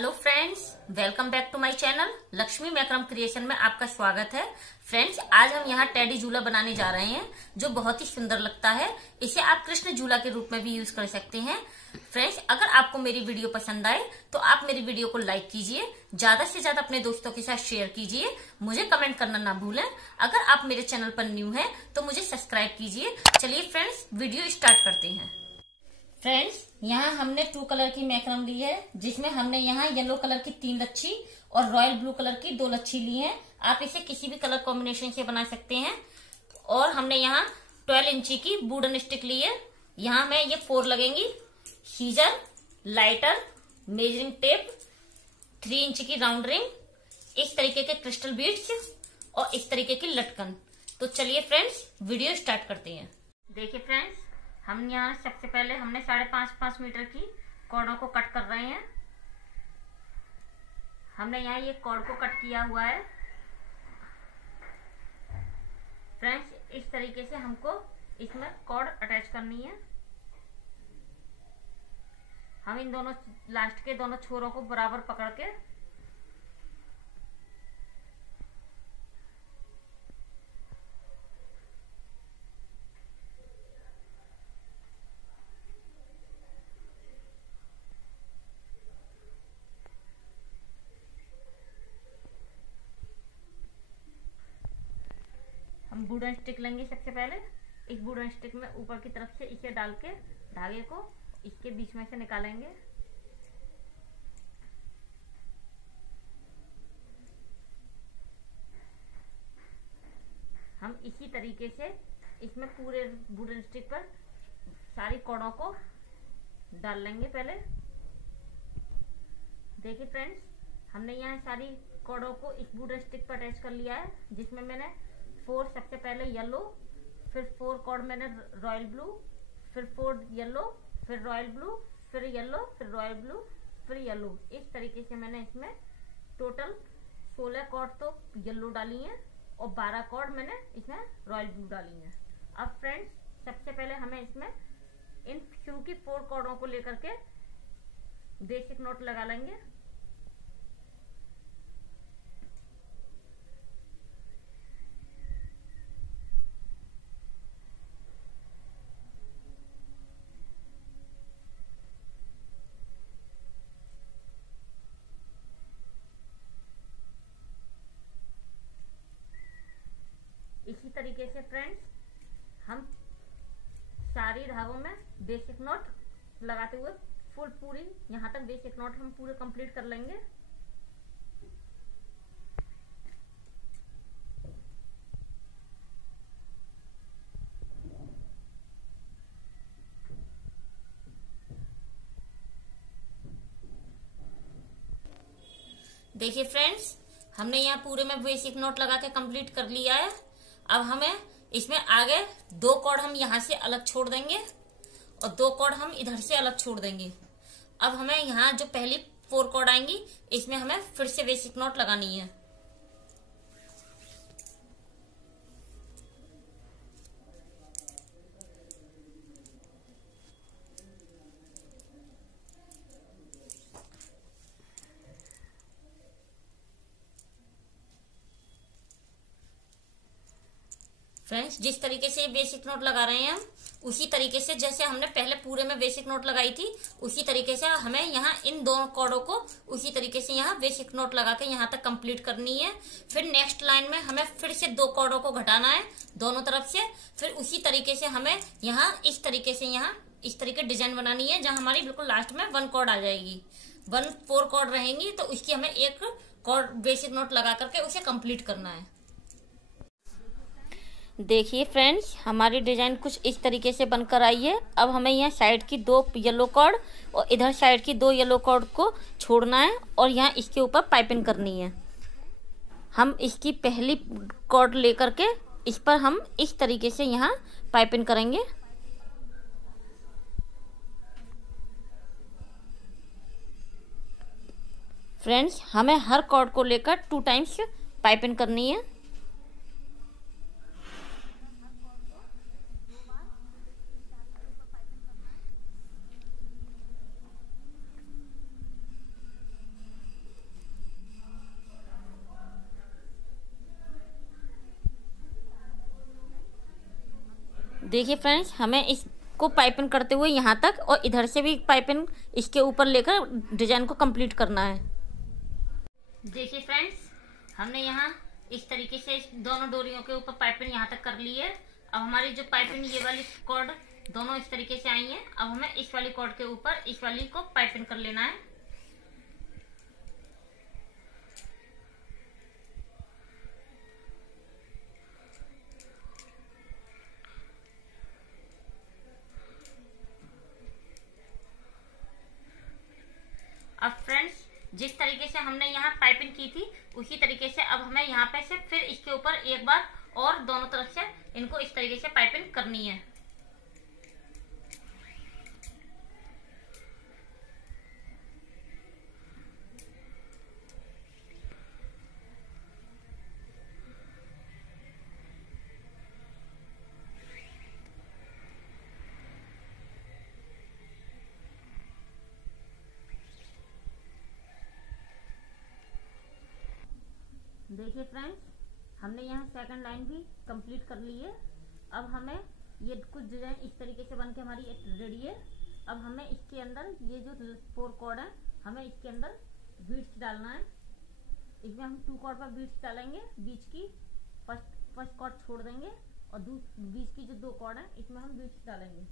Hello friends, welcome back to my channel Lakshmi macrame creation में आपका स्वागत है। फ्रेंड्स, आज हम यहाँ टेडी झूला बनाने जा रहे हैं जो बहुत ही सुंदर लगता है। इसे आप कृष्ण झूला के रूप में भी यूज कर सकते हैं। फ्रेंड्स, अगर आपको मेरी वीडियो पसंद आए तो आप मेरी वीडियो को लाइक कीजिए, ज्यादा से ज्यादा अपने दोस्तों के साथ शेयर कीजिए, मुझे कमेंट करना ना भूलें। अगर आप मेरे चैनल पर न्यू हैं तो मुझे सब्सक्राइब कीजिए। चलिए फ्रेंड्स, वीडियो स्टार्ट करते हैं। फ्रेंड्स, यहाँ हमने 2 कलर की मैक्रम ली है, जिसमें हमने यहाँ येलो कलर की 3 लच्छी और रॉयल ब्लू कलर की 2 लच्छी ली है। आप इसे किसी भी कलर कॉम्बिनेशन से बना सकते हैं। और हमने यहाँ 12 इंची की वुडन स्टिक ली है। यहाँ में ये 4 लगेंगी। सीजर, लाइटर, मेजरिंग टेप, 3 इंची की राउंड रिंग, इस तरीके के क्रिस्टल बीड्स और इस तरीके की लटकन। तो चलिए फ्रेंड्स, वीडियो स्टार्ट करते हैं। देखिए फ्रेंड्स, हम यहाँ सबसे पहले हमने 5.5 मीटर की कॉर्डों को कट कर रहे हैं। हमने यहाँ ये कॉर्ड को कट किया हुआ है। फ्रेंड्स, इस तरीके से हमको इसमें कॉर्ड अटैच करनी है। हम इन दोनों लास्ट के दोनों छोरों को बराबर पकड़ के हम वुडन स्टिक लेंगे। सबसे पहले इस वुडन स्टिक में ऊपर की तरफ से इसे डाल के धागे को इसके बीच में से निकालेंगे। हम इसी तरीके से इसमें पूरे वुडन स्टिक पर सारी कॉर्डों को डाल लेंगे। पहले देखिए फ्रेंड्स, हमने यहाँ सारी कॉर्डों को इस वुडन स्टिक पर अटैच कर लिया है, जिसमें मैंने 4 सबसे पहले येलो, फिर 4 कॉर्ड मैंने रॉयल ब्लू, फिर 4 येलो, फिर रॉयल ब्लू, फिर येलो, फिर रॉयल ब्लू, फिर येलो। इस तरीके से मैंने इसमें टोटल 16 कॉर्ड तो येलो डाली हैं और 12 कॉर्ड मैंने इसमें रॉयल ब्लू डाली हैं। अब फ्रेंड्स, सबसे पहले हमें इसमें इन शुरू की 4 कॉर्डों को लेकर के बेसिक नॉट लगा लेंगे। इसी तरीके से फ्रेंड्स, हम सारी धागों में बेसिक नॉट लगाते हुए पूरी यहाँ तक बेसिक नॉट हम पूरे कंप्लीट कर लेंगे। देखिए फ्रेंड्स, हमने यहाँ पूरे में बेसिक नॉट लगा के कंप्लीट कर लिया है। अब हमें इसमें आगे 2 कॉर्ड हम यहाँ से अलग छोड़ देंगे और 2 कॉर्ड हम इधर से अलग छोड़ देंगे। अब हमें यहाँ जो पहली 4 कॉर्ड आएंगी, इसमें हमें फिर से बेसिक नॉट लगानी है। फ्रेंड्स, जिस तरीके से बेसिक नोट लगा रहे हैं हम, उसी तरीके से जैसे हमने पहले पूरे में बेसिक नोट लगाई थी, उसी तरीके से हमें यहाँ इन दोनों कॉर्डों को उसी तरीके से यहाँ बेसिक नोट लगा के यहाँ तक कंप्लीट करनी है। फिर नेक्स्ट लाइन में हमें फिर से 2 कॉर्डों को घटाना है दोनों तरफ से। फिर उसी तरीके से हमें यहाँ इस तरीके से यहाँ इस तरीके डिजाइन बनानी है, जहाँ हमारी बिल्कुल लास्ट में 1 कॉर्ड आ जाएगी। 4 कॉर्ड रहेंगी तो उसकी हमें 1 कॉर्ड बेसिक नोट लगा करके उसे कंप्लीट करना है। देखिए फ्रेंड्स, हमारी डिजाइन कुछ इस तरीके से बनकर आई है। अब हमें यहाँ साइड की 2 येलो कॉर्ड और इधर साइड की 2 येलो कॉर्ड को छोड़ना है और यहाँ इसके ऊपर पाइपिंग करनी है। हम इसकी पहली कॉर्ड लेकर के इस पर हम इस तरीके से यहाँ पाइपिंग करेंगे। फ्रेंड्स, हमें हर कॉर्ड को लेकर 2 टाइम्स पाइपिंग करनी है। देखिए फ्रेंड्स, हमें इसको पाइपिंग करते हुए यहाँ तक और इधर से भी पाइपिंग इसके ऊपर लेकर डिजाइन को कंप्लीट करना है। देखिए फ्रेंड्स, हमने यहाँ इस तरीके से दोनों डोरियों के ऊपर पाइपिंग यहाँ तक कर ली है। अब हमारी जो पाइपिंग ये वाली कॉर्ड दोनों इस तरीके से आई हैं। अब हमें इस वाली कॉर्ड के ऊपर इस वाली को पाइपिंग कर लेना है। अब फ्रेंड्स, जिस तरीके से हमने यहाँ पाइपिंग की थी उसी तरीके से अब हमें यहाँ पे से फिर इसके ऊपर एक बार और दोनों तरफ से इनको इस तरीके से पाइपिंग करनी है। देखिए फ्रेंड्स, हमने यहाँ सेकंड लाइन भी कंप्लीट कर ली है। अब हमें ये कुछ डिजाइन इस तरीके से बन के हमारी रेडी है। अब हमें इसके अंदर ये जो 4 कॉर्ड है हमें इसके अंदर बीड्स डालना है। इसमें हम 2 कॉर्ड पर बीड्स डालेंगे, बीच की फर्स्ट कॉर्ड छोड़ देंगे और बीच की जो 2 कॉर्ड है इसमें हम बीड्स डालेंगे।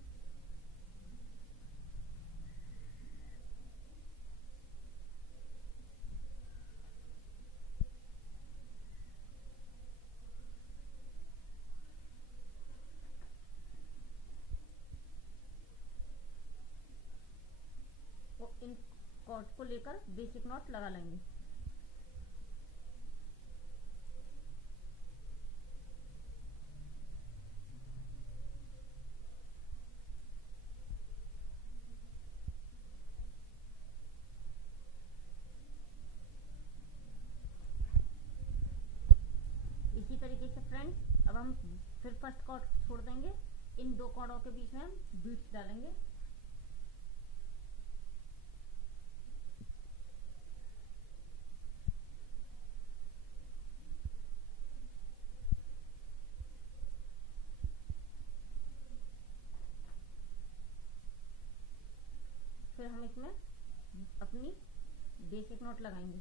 इन कॉर्ड को लेकर बेसिक नॉट लगा लेंगे। इसी तरीके से फ्रेंड्स, अब हम फिर फर्स्ट कॉर्ड छोड़ देंगे, इन 2 कॉर्डों के बीच में हम बीड्स डालेंगे। फिर हम इसमें अपनी बेसिक नॉट लगाएंगे।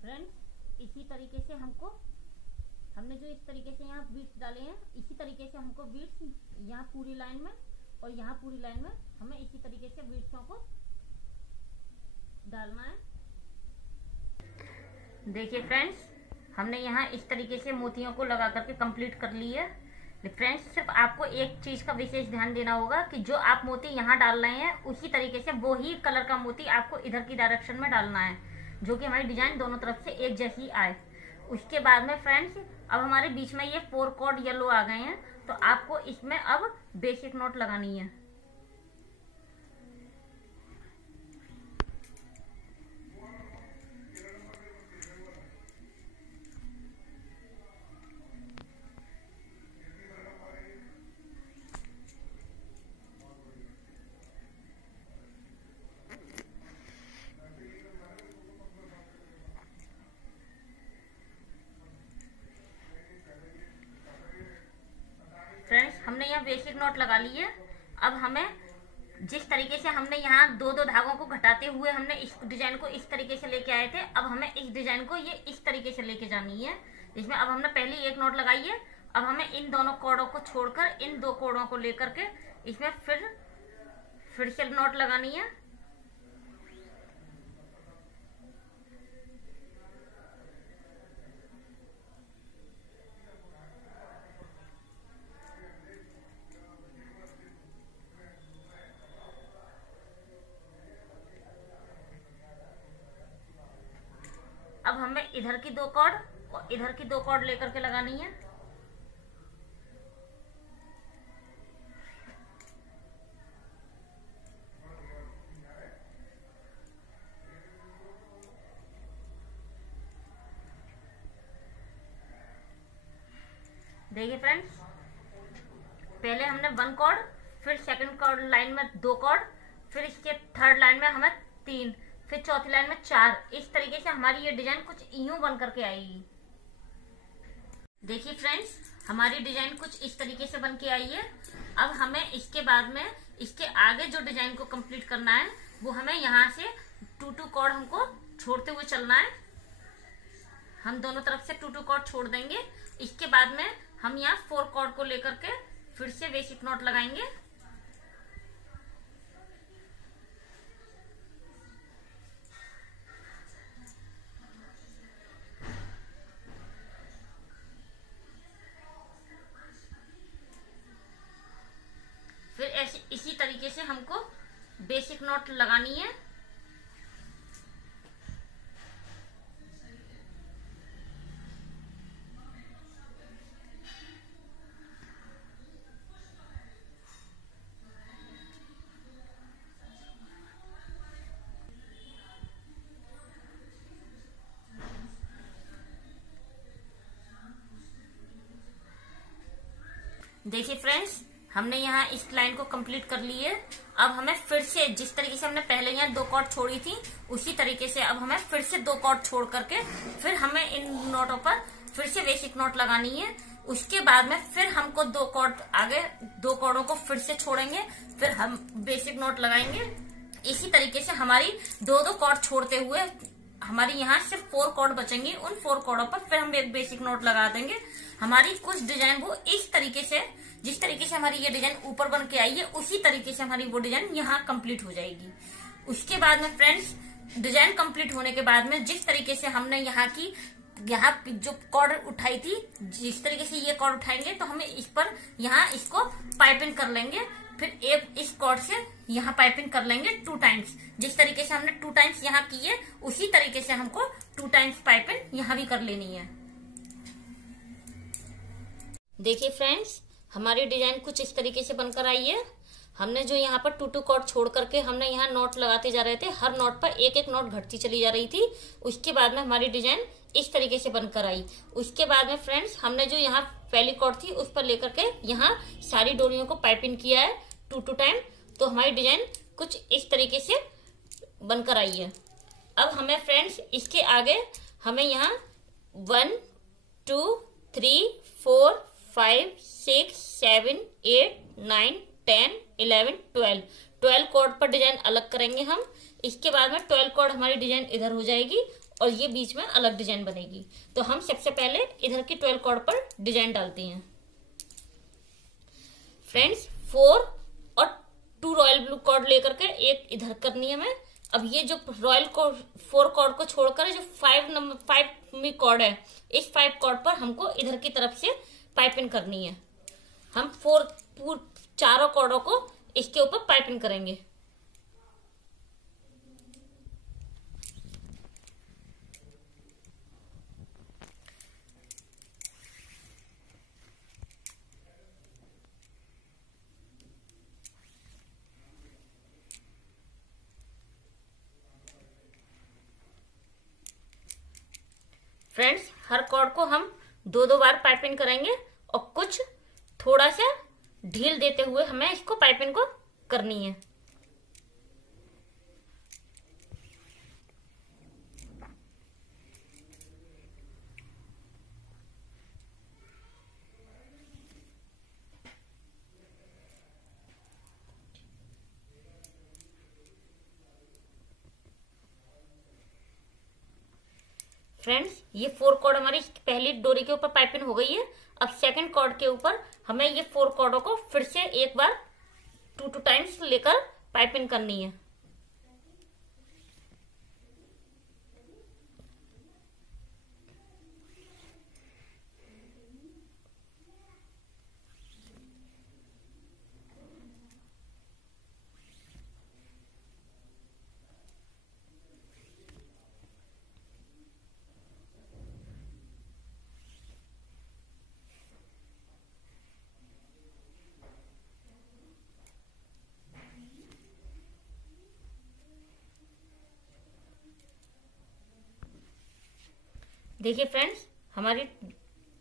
फ्रेंड्स, इसी तरीके से हमने जो इस तरीके से यहाँ बीट्स डाले हैं, इसी तरीके से हमको बीट्स यहाँ पूरी लाइन में और यहाँ पूरी लाइन में हमें इसी तरीके से बीट्सों को डालना है। देखिए फ्रेंड्स, हमने यहाँ इस तरीके से मोतियों को लगा करके कंप्लीट कर ली है। फ्रेंड्स, सिर्फ आपको एक चीज का विशेष ध्यान देना होगा कि जो आप मोती यहाँ डाल रहे हैं उसी तरीके से वो ही कलर का मोती आपको इधर की डायरेक्शन में डालना है, जो कि हमारी डिजाइन दोनों तरफ से एक जैसी आए। उसके बाद में फ्रेंड्स, अब हमारे बीच में ये 4 कॉर्ड येलो आ गए हैं, तो आपको इसमें अब बेसिक नॉट लगानी है। फ्रेंड्स, हमने यहाँ बेसिक नॉट लगा ली है। अब हमें जिस तरीके से हमने यहाँ 2-2 धागों को घटाते हुए हमने इस डिजाइन को इस तरीके से लेके आए थे, अब हमें इस डिजाइन को ये इस तरीके से लेके जानी है। इसमें अब हमने पहली एक नॉट लगाई है। अब हमें इन दोनों कॉर्डों को छोड़कर इन 2 कॉर्डों को लेकर के इसमें फिर से नॉट लगानी है। अब हमें इधर की 2 कॉर्ड और इधर की 2 कॉर्ड लेकर के लगानी है। देखिए फ्रेंड्स, पहले हमने 1 कॉर्ड, फिर सेकंड कॉर्ड लाइन में 2 कॉर्ड, फिर इसके थर्ड लाइन में हमें 3, फिर चौथी लाइन में 4। इस तरीके से हमारी ये डिजाइन कुछ यूं बन करके आएगी। देखिए फ्रेंड्स, हमारी डिजाइन कुछ इस तरीके से बन के आई है। अब हमें इसके बाद में इसके आगे जो डिजाइन को कंप्लीट करना है वो हमें यहाँ से 2 कॉर्ड हमको छोड़ते हुए चलना है। हम दोनों तरफ से 2 कॉर्ड छोड़ देंगे। इसके बाद में हम यहाँ 4 कॉर्ड को लेकर के फिर से बेसिक नॉट लगाएंगे। फिर ऐसे इसी तरीके से हमको बेसिक नॉट लगानी है। देखिए फ्रेंड्स, हमने यहाँ इस लाइन को कंप्लीट कर ली है। अब हमें फिर से जिस तरीके से हमने पहले यहाँ 2 कॉर्ड छोड़ी थी उसी तरीके से अब हमें फिर से 2 कॉर्ड छोड़ करके फिर हमें इन नोटों पर फिर से बेसिक नॉट लगानी है। उसके बाद में फिर हमको 2 कॉर्ड आगे 2 कॉर्डों को फिर से छोड़ेंगे, फिर हम बेसिक नॉट लगाएंगे। इसी तरीके से हमारी 2 कॉर्ड छोड़ते हुए हमारी यहाँ सिर्फ 4 कॉर्ड बचेंगे। उन 4 कॉर्डों पर फिर हम एक बेसिक नॉट लगा देंगे। हमारी कुछ डिजाइन वो इस तरीके से, जिस तरीके से हमारी ये डिजाइन ऊपर बन के आई है उसी तरीके से हमारी वो डिजाइन यहाँ कंप्लीट हो जाएगी। उसके बाद में फ्रेंड्स, डिजाइन कंप्लीट होने के बाद में जिस तरीके से हमने यहाँ जो कॉर्ड उठाई थी, जिस तरीके से ये कॉर्ड उठाएंगे तो हमें इस पर यहाँ इसको पाइपिंग कर लेंगे। फिर एक इस कॉर्ड से यहाँ पाइपिंग कर लेंगे 2 टाइम्स। जिस तरीके से हमने 2 टाइम्स यहाँ की है उसी तरीके से हमको 2 टाइम्स पाइपिंग यहाँ भी कर लेनी है। देखिए फ्रेंड्स, हमारी डिजाइन कुछ इस तरीके से बनकर आई है। हमने जो यहाँ पर 2 कॉर्ड छोड़ करके हमने यहाँ नॉट लगाते जा रहे थे, हर नॉट पर एक नॉट घटती चली जा रही थी। उसके बाद में हमारी डिजाइन इस तरीके से बनकर आई। उसके बाद में फ्रेंड्स, हमने जो यहाँ पहली कॉर्ड थी उस पर लेकर के यहाँ सारी डोरियों को पाइपिंग किया है 2 टाइम, तो हमारी डिजाइन कुछ इस तरीके से बनकर आई है। अब हमें फ्रेंड्स इसके आगे हमें यहाँ 1 2 3 4 5 6 7 8 9 10 11 12 कॉर्ड पर डिजाइन अलग करेंगे हम। इसके बाद में 12 कॉर्ड हमारी डिजाइन इधर हो जाएगी और ये बीच में अलग डिजाइन बनेगी। तो हम सबसे पहले इधर की 12 कॉर्ड पर डिजाइन डालते हैं। फ्रेंड्स, 4 और 2 रॉयल ब्लू कॉर्ड लेकर के एक इधर करनी है हमें। अब ये जो रॉयल कॉर्ड 4 कॉर्ड को छोड़कर जो 5 में कॉर्ड है, इस 5 कॉर्ड पर हमको इधर की तरफ से पाइपिंग करनी है। हम 4 कॉर्डों को इसके ऊपर पाइपिंग करेंगे। फ्रेंड्स, हर कॉर्ड को हम 2 बार पाइपिंग करेंगे और कुछ थोड़ा सा ढील देते हुए हमें इसको पाइपिंग को करनी है। फ्रेंड्स, ये 4 कॉर्ड हमारी पहली डोरी के ऊपर पाइपिंग हो गई है। अब सेकंड कॉर्ड के ऊपर हमें ये 4 कॉर्डों को फिर से एक बार 2 टाइम्स लेकर पाइपिंग करनी है। देखिए फ्रेंड्स, हमारी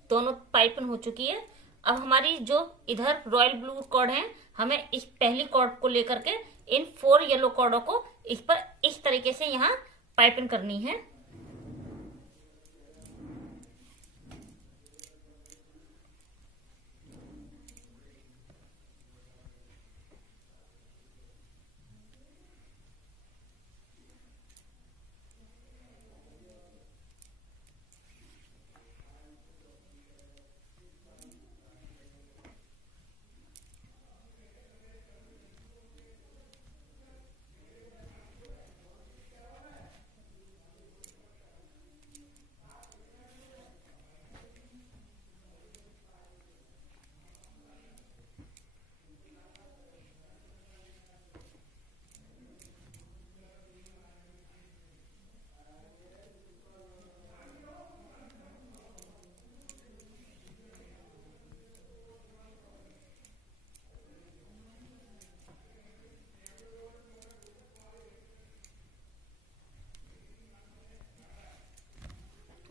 दोनों पाइपिंग हो चुकी है। अब हमारी जो इधर रॉयल ब्लू कॉर्ड है, हमें इस पहली कॉर्ड को लेकर के इन 4 येलो कॉर्डों को इस पर इस तरीके से यहाँ पाइपिंग करनी है।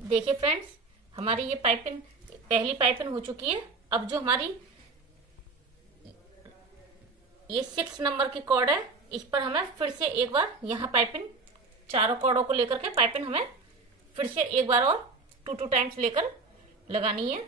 देखिए फ्रेंड्स, हमारी ये पाइपिंग, पहली पाइपिंग हो चुकी है। अब जो हमारी ये 6 नंबर की कॉर्ड है, इस पर हमें फिर से एक बार यहाँ पाइपिंग, चारों कॉर्डों को लेकर के पाइपिंग हमें फिर से एक बार और 2 टाइम्स लेकर लगानी है।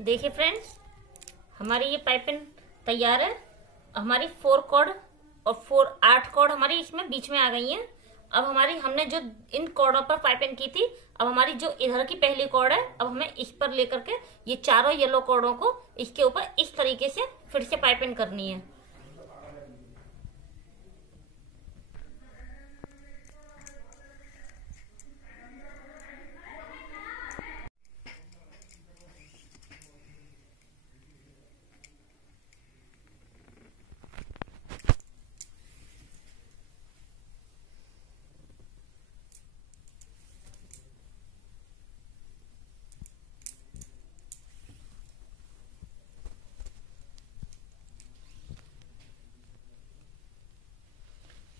देखिए फ्रेंड्स, हमारी ये पाइपिंग तैयार है। हमारी 4 कॉर्ड और 8 कॉर्ड हमारी इसमें बीच में आ गई हैं। अब हमारी, हमने जो इन कॉर्डों पर पाइपिंग की थी, अब हमारी जो इधर की पहली कॉर्ड है, अब हमें इस पर लेकर के ये चारों येलो कॉर्डों को इसके ऊपर इस तरीके से फिर से पाइपिंग करनी है।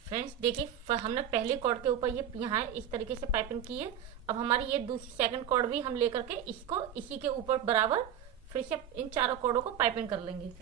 फ्रेंड्स देखिए, हमने पहले कॉर्ड के ऊपर ये यहाँ इस तरीके से पाइपिंग की है। अब हमारी ये दूसरी सेकंड कॉर्ड भी हम लेकर के इसको इसी के ऊपर बराबर फिर से इन चारों कॉर्डों को पाइपिंग कर लेंगे।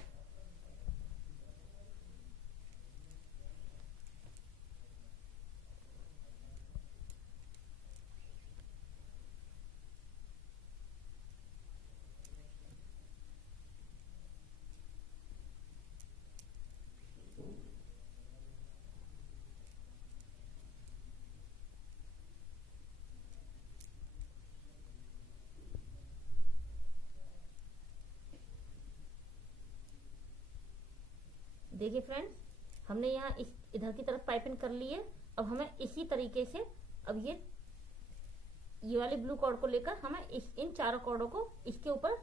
देखिए फ्रेंड्स, हमने यहाँ इस इधर की तरफ पाइपिंग कर ली है। अब हमें इसी तरीके से अब ये वाले ब्लू कॉर्ड को लेकर हमें इन चारों कॉर्डों को इसके ऊपर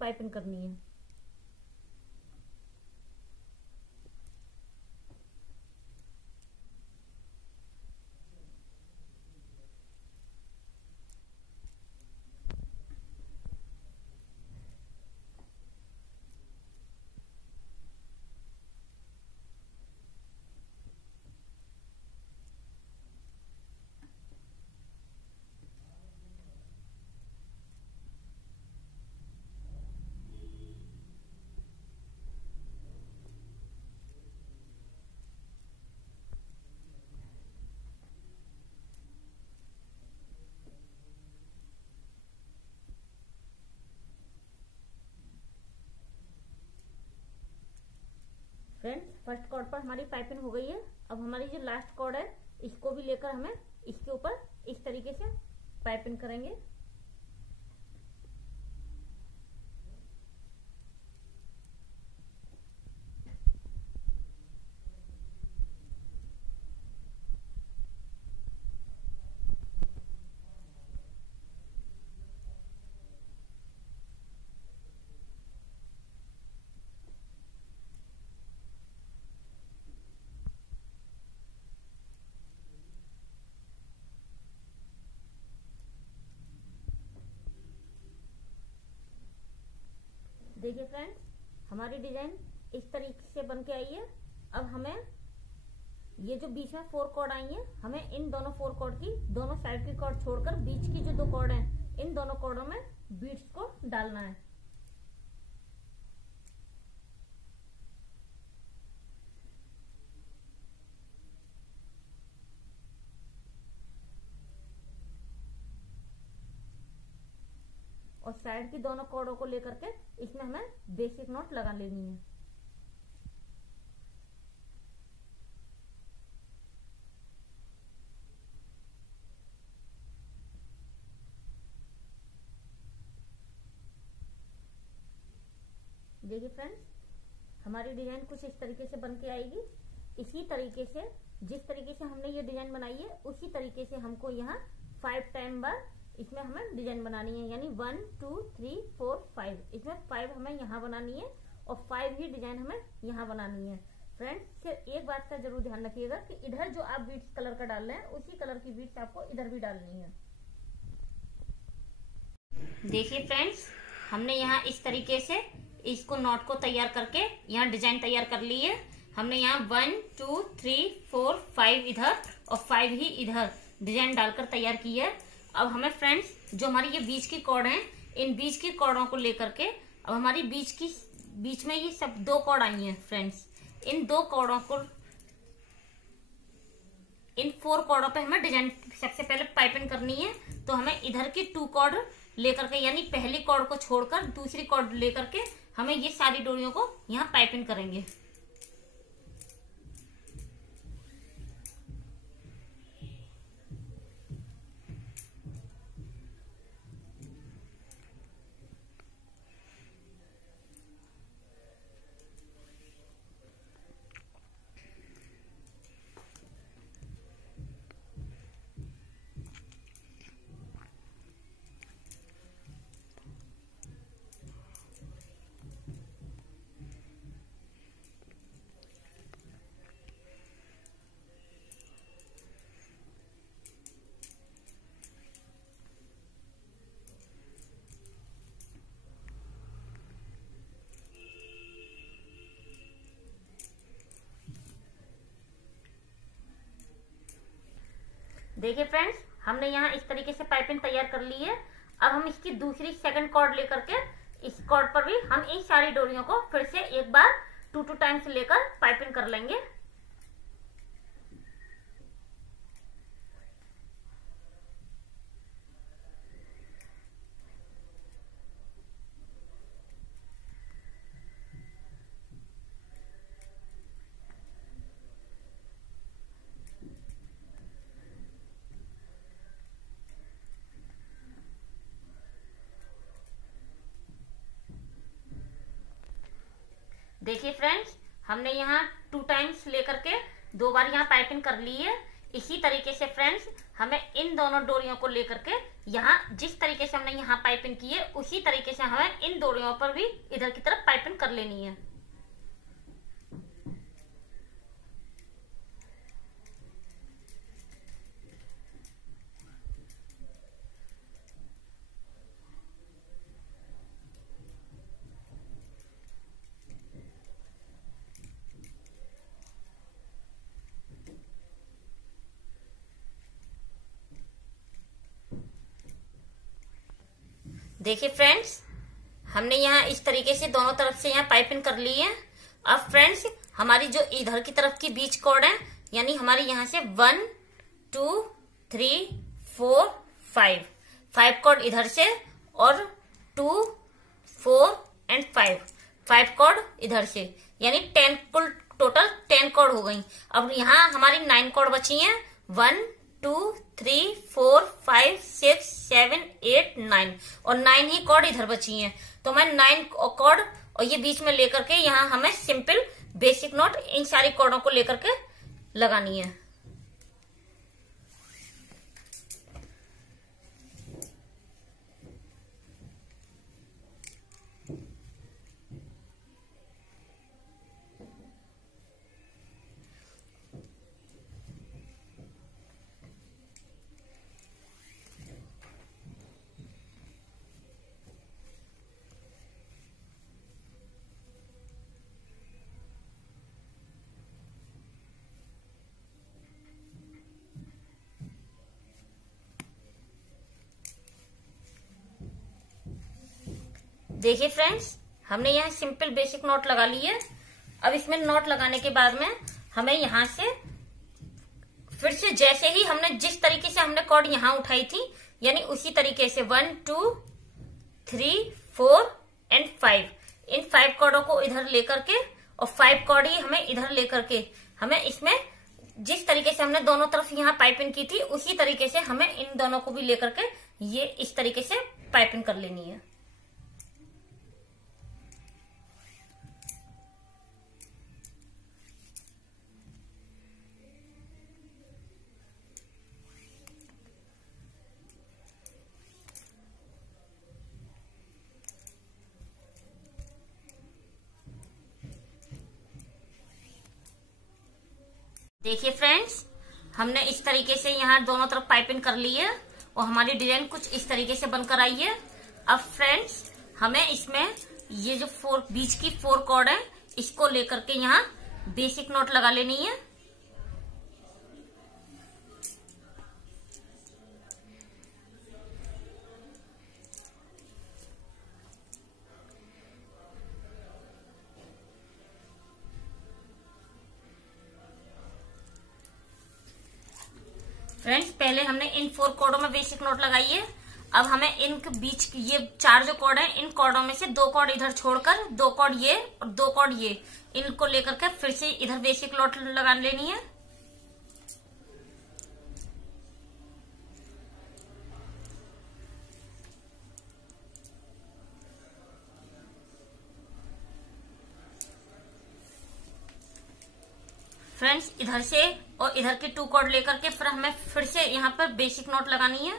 पाइपिंग करनी है। फ्रेंड्स, फर्स्ट कॉर्ड पर हमारी पाइपिंग हो गई है। अब हमारी जो लास्ट कॉर्ड है, इसको भी लेकर हमें इसके ऊपर इस तरीके से पाइपिंग करेंगे। देखिए फ्रेंड्स, हमारी डिजाइन इस तरीके से बन के आई है। अब हमें ये जो बीच में 4 कॉर्ड आई हैं, हमें इन दोनों 4 कॉर्ड की दोनों साइड की कॉर्ड छोड़कर बीच की जो 2 कॉर्ड हैं, इन दोनों कॉर्डों में बीड्स को डालना है। और साइड की दोनों कॉर्डों को लेकर के इसमें हमें बेसिक नॉट लगा लेनी है। देखिए फ्रेंड्स, हमारी डिजाइन कुछ इस तरीके से बन के आएगी। इसी तरीके से जिस तरीके से हमने ये डिजाइन बनाई है, उसी तरीके से हमको यहाँ 5 टाइम बार इसमें हमें डिजाइन बनानी है। यानी 1 2 3 4 5, इसमें 5 हमें यहाँ बनानी है और 5 ही डिजाइन हमें यहाँ बनानी है। फ्रेंड्स, सिर्फ एक बात का जरूर ध्यान रखिएगा कि इधर जो आप बीड्स कलर का डाल रहे हैं, उसी कलर की बीड्स आपको इधर भी डालनी है। देखिए फ्रेंड्स, हमने यहाँ इस तरीके से इसको नॉट को तैयार करके यहाँ डिजाइन तैयार कर ली है। हमने यहाँ 1 2 3 4 5 इधर और 5 ही इधर डिजाइन डालकर तैयार की है। अब हमें फ्रेंड्स, जो हमारी ये बीच की कॉर्ड हैं, इन बीच की कॉर्डों को लेकर के अब हमारी बीच में ये सब 2 कॉर्ड आई हैं फ्रेंड्स। इन 2 कॉर्डों को, इन 4 कॉर्डों पे हमें डिजाइन सबसे पहले पाइपिंग करनी है। तो हमें इधर की 2 कॉर्ड लेकर के, यानी पहली कॉर्ड को छोड़कर दूसरी कॉर्ड लेकर के हमें ये सारी डोरियों को यहाँ पाइपिंग करेंगे। देखिए फ्रेंड्स, हमने यहाँ इस तरीके से पाइपिंग तैयार कर ली है। अब हम इसकी दूसरी सेकंड कॉर्ड लेकर के इस कॉर्ड पर भी हम इन सारी डोरियों को फिर से एक बार 2 टाइम्स लेकर पाइपिंग कर लेंगे। देखिए फ्रेंड्स, हमने यहाँ 2 टाइम्स लेकर के 2 बार यहाँ पाइपिंग कर ली है। इसी तरीके से फ्रेंड्स, हमें इन दोनों डोरियों को लेकर के यहाँ जिस तरीके से हमने यहाँ पाइपिंग की है, उसी तरीके से हमें इन डोरियों पर भी इधर की तरफ पाइपिंग कर लेनी है। देखिए फ्रेंड्स, हमने यहाँ इस तरीके से दोनों तरफ से यहाँ पाइपिंग कर ली है। अब फ्रेंड्स, हमारी जो इधर की तरफ की बीच कॉर्ड है, यानी हमारी यहाँ से 1 2 3 4 5 कॉर्ड इधर से और 2 4 एंड 5 कॉर्ड इधर से, यानी 10 कुल टोटल 10 कॉर्ड हो गई। अब यहाँ हमारी 9 कॉर्ड बची हैं। 1 2 3 4 5 6 7 8 9 और 9 ही कॉर्ड इधर बची हैं। तो मैं 9 कॉर्ड और ये बीच में लेकर के यहाँ हमें सिंपल बेसिक नॉट इन सारी कॉर्डों को लेकर के लगानी है। देखिए फ्रेंड्स, हमने यहाँ सिंपल बेसिक नॉट लगा ली है। अब इसमें नॉट लगाने के बाद में हमें यहाँ से फिर से जैसे ही हमने जिस तरीके से हमने कॉर्ड यहाँ उठाई थी, यानी उसी तरीके से 1 2 3 4 एंड 5, इन 5 कॉर्डों को इधर लेकर के और 5 कॉर्ड ही हमें इधर लेकर के हमें इसमें जिस तरीके से हमने दोनों तरफ यहाँ पाइपिंग की थी उसी तरीके से हमें इन दोनों को भी लेकर के ये इस तरीके से पाइपिंग कर लेनी है। देखिए फ्रेंड्स, हमने इस तरीके से यहाँ दोनों तरफ पाइपिंग कर ली है और हमारी डिजाइन कुछ इस तरीके से बनकर आई है। अब फ्रेंड्स, हमें इसमें ये जो बीच की 4 कॉर्ड है इसको लेकर के यहाँ बेसिक नॉट लगा लेनी है। फ्रेंड्स, पहले हमने इन 4 कॉर्डों में बेसिक नॉट लगाई है। अब हमें इन बीच ये 4 जो कॉर्ड हैं, इन कॉर्डों में से 2 कॉर्ड इधर छोड़कर 2 कॉर्ड ये और 2 कॉर्ड ये, इनको लेकर के फिर से इधर बेसिक नॉट लगा लेनी है। फ्रेंड्स, इधर से और इधर के 2 कॉर्ड लेकर के फिर हमें फिर से यहाँ पर बेसिक नॉट लगानी है।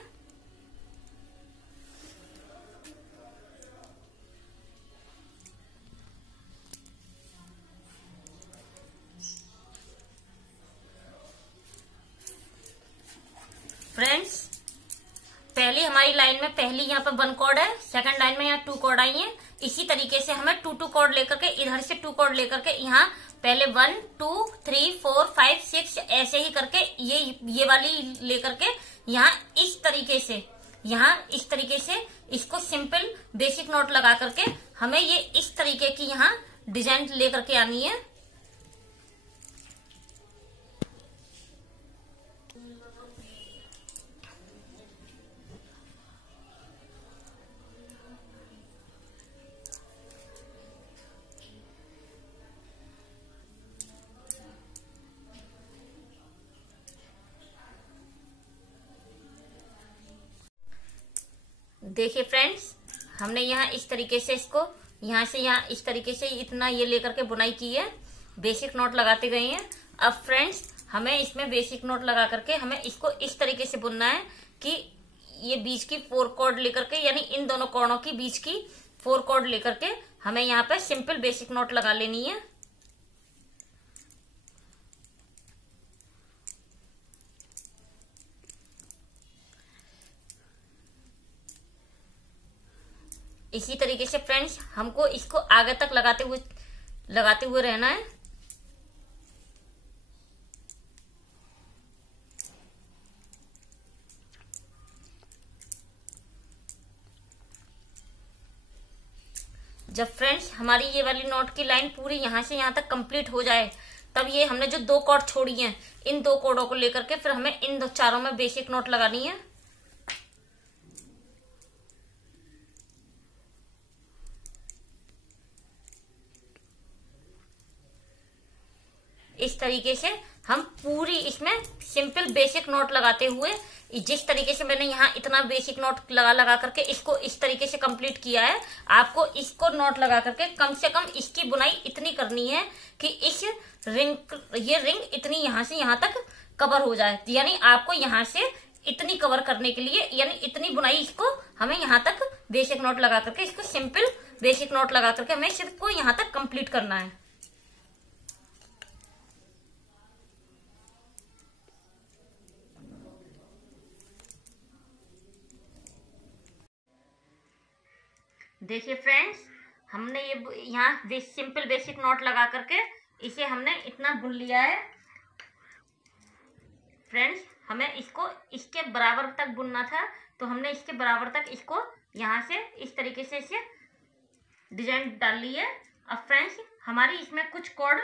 फ्रेंड्स, पहली हमारी लाइन में पहली यहाँ पर 1 कॉर्ड है, सेकंड लाइन में यहाँ 2 कॉर्ड आई है। इसी तरीके से हमें 2 कॉर्ड लेकर के इधर से 2 कॉर्ड लेकर के यहाँ पहले 1 2 3 4 5 6 ऐसे ही करके ये वाली लेकर के यहाँ इस तरीके से इसको सिंपल बेसिक नॉट लगा करके हमें ये इस तरीके की यहाँ डिजाइन लेकर के आनी है। देखिए फ्रेंड्स, हमने यहाँ इस तरीके से इसको यहाँ से यहाँ इस तरीके से इतना ये लेकर के बुनाई की है, बेसिक नॉट लगाते गए हैं। अब फ्रेंड्स, हमें इसमें बेसिक नॉट लगा करके हमें इसको इस तरीके से बुनना है कि ये बीच की 4 कॉर्ड लेकर के, यानी इन दोनों कॉर्डों की बीच की 4 कॉर्ड लेकर के हमें यहाँ पे सिंपल बेसिक नॉट लगा लेनी है। इसी तरीके से फ्रेंड्स, हमको इसको आगे तक लगाते हुए रहना है। जब फ्रेंड्स हमारी ये वाली नॉट की लाइन पूरी यहाँ से यहाँ तक कंप्लीट हो जाए, तब ये हमने जो 2 कॉर्ड छोड़ी हैं, इन 2 कॉर्डों को लेकर के फिर हमें इन चारों में बेसिक नॉट लगानी है। इस तरीके से हम पूरी इसमें सिंपल बेसिक नॉट लगाते हुए, जिस तरीके से मैंने यहाँ इतना बेसिक नॉट लगा करके इसको इस तरीके से कंप्लीट किया है, आपको इसको नॉट लगा करके कम से कम इसकी बुनाई इतनी करनी है कि ये रिंग इतनी यहाँ से यहाँ तक कवर हो जाए। यानी आपको यहाँ से इतनी कवर करने के लिए, यानी इतनी बुनाई इसको हमें यहाँ तक बेसिक नॉट लगा करके, इसको सिंपल बेसिक नॉट लगा करके हमें सिर्फ को यहाँ तक कंप्लीट करना है। देखिए फ्रेंड्स, हमने ये यहाँ सिंपल बेसिक नॉट लगा करके इसे हमने इतना बुन लिया है। फ्रेंड्स, हमें इसको इसके बराबर तक बुनना था, तो हमने इसके बराबर तक इसको यहाँ से इस तरीके से इसे डिजाइन डाल ली है। अब फ्रेंड्स हमारी इसमें कुछ कॉर्ड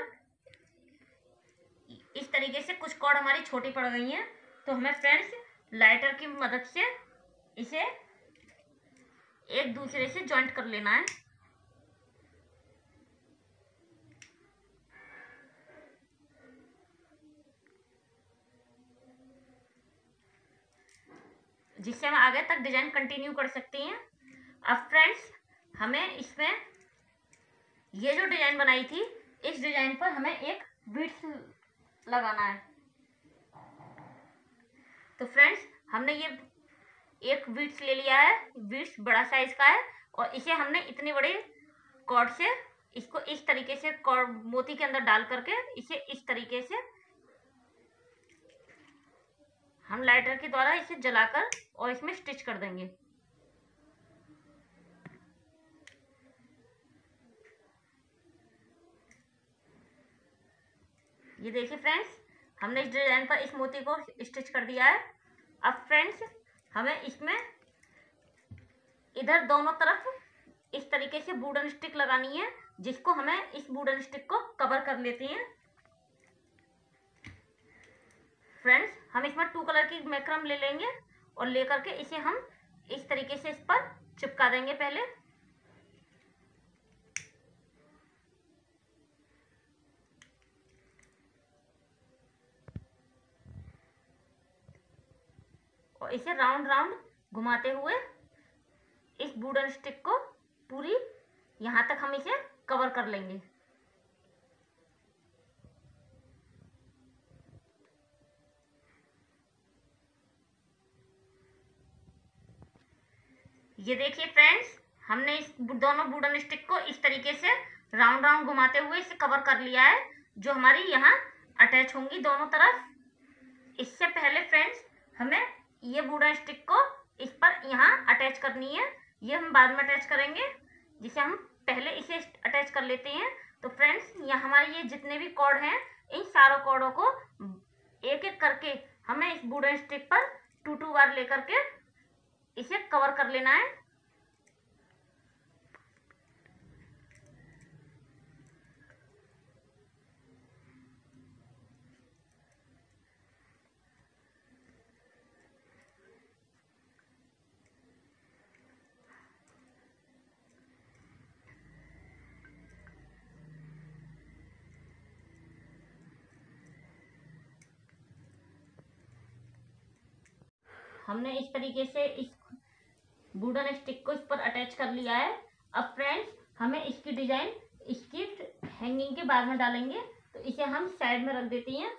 इस तरीके से, कुछ कॉर्ड हमारी छोटी पड़ गई हैं, तो हमें फ्रेंड्स लाइटर की मदद से इसे एक दूसरे से जॉइंट कर लेना है। जिससे हम आगे तक डिजाइन कंटिन्यू कर सकते हैं। अब फ्रेंड्स हमें इसमें ये जो डिजाइन बनाई थी, इस डिजाइन पर हमें एक बीड्स लगाना है। तो फ्रेंड्स हमने ये एक बीड्स ले लिया है, बीड्स बड़ा साइज का है, और इसे हमने इतनी बड़ी कॉर्ड से इसको इस तरीके से कॉर्ड मोती के अंदर डाल करके इसे इस तरीके से हम लाइटर के द्वारा इसे जलाकर और इसमें स्टिच कर देंगे। ये देखिए फ्रेंड्स, हमने इस डिजाइन पर इस मोती को स्टिच कर दिया है। अब फ्रेंड्स हमें इसमें इधर दोनों तरफ इस तरीके से वुडन स्टिक लगानी है, जिसको हमें इस वुडन स्टिक को कवर कर लेते हैं। फ्रेंड्स हम इसमें 2 कलर की मैक्रम ले लेंगे और लेकर के इसे हम इस तरीके से इस पर चिपका देंगे पहले। और इसे राउंड राउंड घुमाते हुए इस वुडन स्टिक को पूरी यहां तक हम इसे कवर कर लेंगे। ये देखिए फ्रेंड्स, हमने इस दोनों वुडन स्टिक को इस तरीके से राउंड राउंड घुमाते हुए इसे कवर कर लिया है, जो हमारी यहाँ अटैच होंगी दोनों तरफ। इससे पहले फ्रेंड्स हमें ये वुडन स्टिक को इस पर यहाँ अटैच करनी है, ये हम बाद में अटैच करेंगे, जिसे हम पहले इसे अटैच कर लेते हैं। तो फ्रेंड्स यहाँ हमारे ये जितने भी कॉर्ड हैं, इन सारों कॉर्डों को एक एक करके हमें इस वुडन स्टिक पर 2 बार लेकर के इसे कवर कर लेना है। हमने इस तरीके से इस वुडन स्टिक को इस पर अटैच कर लिया है। अब फ्रेंड्स हमें इसकी डिजाइन इसकी हैंगिंग के बाद में डालेंगे, तो इसे हम साइड में रख देते हैं।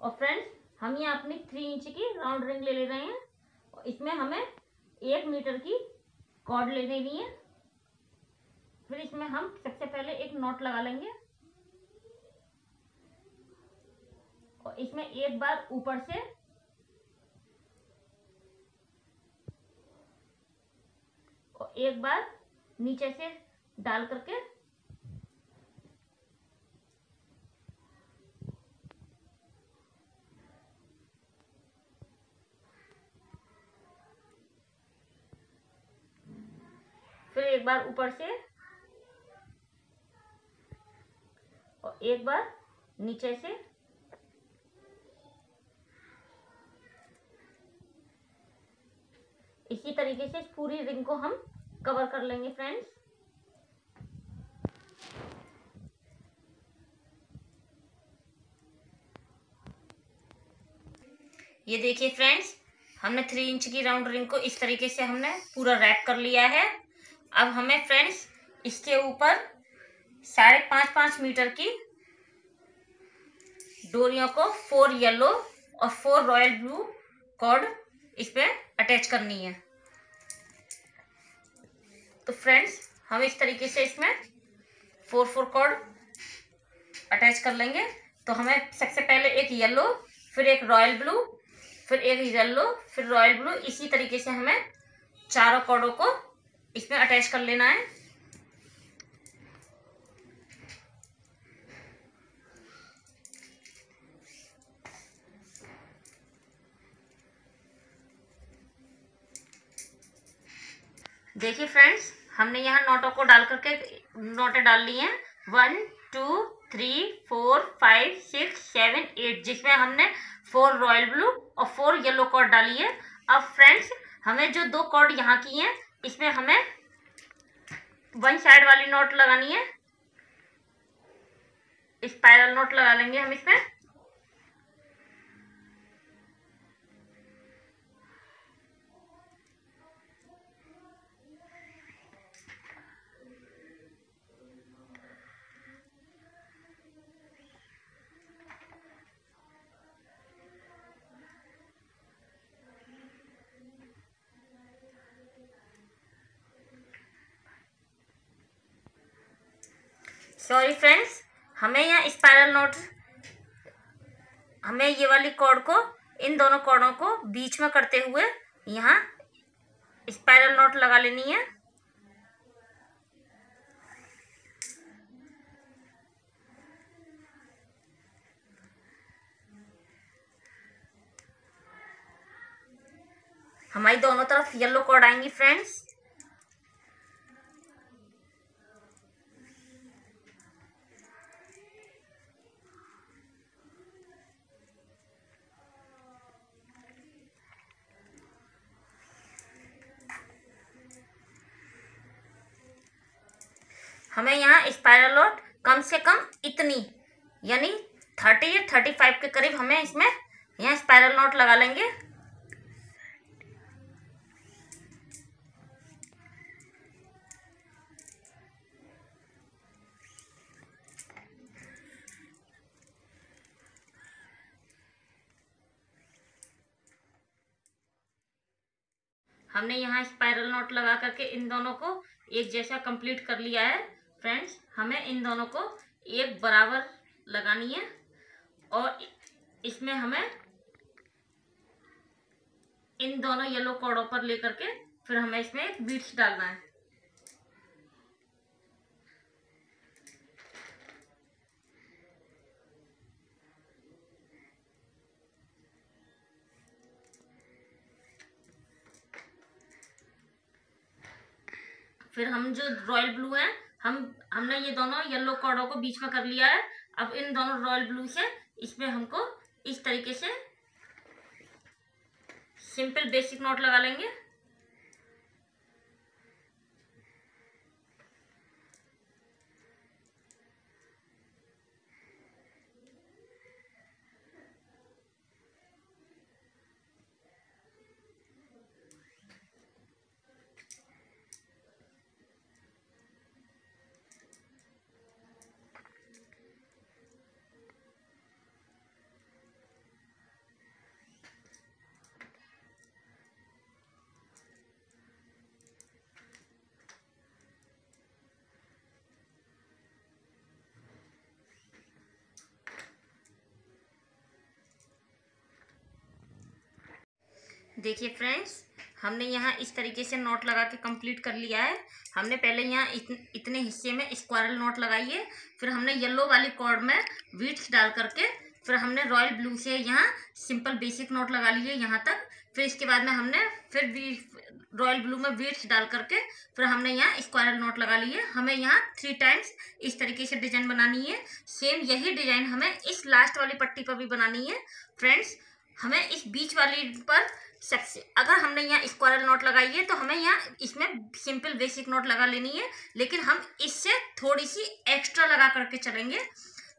और फ्रेंड्स हम यहाँ अपनी 3 इंच की राउंड रिंग ले रहे हैं, और इसमें हमें 1 मीटर की कॉर्ड ले लेनी है। फिर इसमें हम सबसे पहले एक नॉट लगा लेंगे, और इसमें एक बार ऊपर से और एक बार नीचे से डाल करके फिर एक बार ऊपर से और एक बार नीचे से इसी तरीके से इस पूरी रिंग को हम कवर कर लेंगे फ्रेंड्स। ये देखिए फ्रेंड्स, हमने 3 इंच की राउंड रिंग को इस तरीके से हमने पूरा रैप कर लिया है। अब हमें फ्रेंड्स इसके ऊपर 5.5 मीटर की डोरियों को 4 येलो और 4 रॉयल ब्लू कॉर्ड इस पे अटैच करनी है। तो फ्रेंड्स हम इस तरीके से इसमें 4 कॉर्ड अटैच कर लेंगे। तो हमें सबसे पहले एक येलो, फिर एक रॉयल ब्लू, फिर एक येलो, फिर रॉयल ब्लू, इसी तरीके से हमें चारों कॉर्डों को इसमें अटैच कर लेना है। देखिए फ्रेंड्स हमने यहाँ नोटों को डाल करके नोटें डाल ली हैं 1 2 3 4 5 6 7 8, जिसमें हमने 4 रॉयल ब्लू और 4 येलो कॉर्ड डाली है। अब फ्रेंड्स हमें जो 2 कॉर्ड यहाँ की हैं इसमें हमें 1 साइड वाली नोट लगानी है, स्पाइरल नोट लगा लेंगे हम इसमें। सॉरी फ्रेंड्स, हमें यहाँ स्पाइरल नोट, हमें ये वाली कॉर्ड को इन दोनों कॉर्डों को बीच में करते हुए यहाँ स्पाइरल नोट लगा लेनी है। हमारी दोनों तरफ येलो कॉर्ड आएंगी फ्रेंड्स। हमें यहाँ स्पाइरल नोट कम से कम इतनी, यानी 30 या 35 के करीब हमें इसमें यहाँ स्पाइरल नोट लगा लेंगे। हमने यहाँ स्पाइरल नोट लगा करके इन दोनों को एक जैसा कंप्लीट कर लिया है फ्रेंड्स। हमें इन दोनों को एक बराबर लगानी है और इसमें हमें इन दोनों येलो कॉर्डों पर लेकर के फिर हमें इसमें एक बीड्स डालना है। फिर हम जो रॉयल ब्लू है, हमने ये दोनों येलो कॉर्डों को बीच में कर लिया है। अब इन दोनों रॉयल ब्लू से इसमें हमको इस तरीके से सिंपल बेसिक नोट लगा लेंगे। देखिए फ्रेंड्स, हमने यहाँ इस तरीके से नोट लगा के कंप्लीट कर लिया है। हमने पहले यहाँ इतने हिस्से में स्क्वायरल नोट लगाई है, फिर हमने येलो वाली कॉर्ड में बीड्स डाल करके फिर हमने रॉयल ब्लू से यहाँ सिंपल बेसिक नोट लगा लिए यहाँ तक। फिर इसके बाद में हमने फिर रॉयल ब्लू में बीड्स डाल करके फिर हमने यहाँ स्क्वायरल नोट लगा लिए। हमें यहाँ 3 टाइम्स इस तरीके से डिजाइन बनानी है। सेम यही डिजाइन हमें इस लास्ट वाली पट्टी पर भी बनानी है फ्रेंड्स। हमें इस बीच वाली पर सबसे, अगर हमने यहाँ स्क्वायरल नोट लगाई है तो हमें यहाँ इसमें सिंपल बेसिक नोट लगा लेनी है, लेकिन हम इससे थोड़ी सी एक्स्ट्रा लगा करके चलेंगे।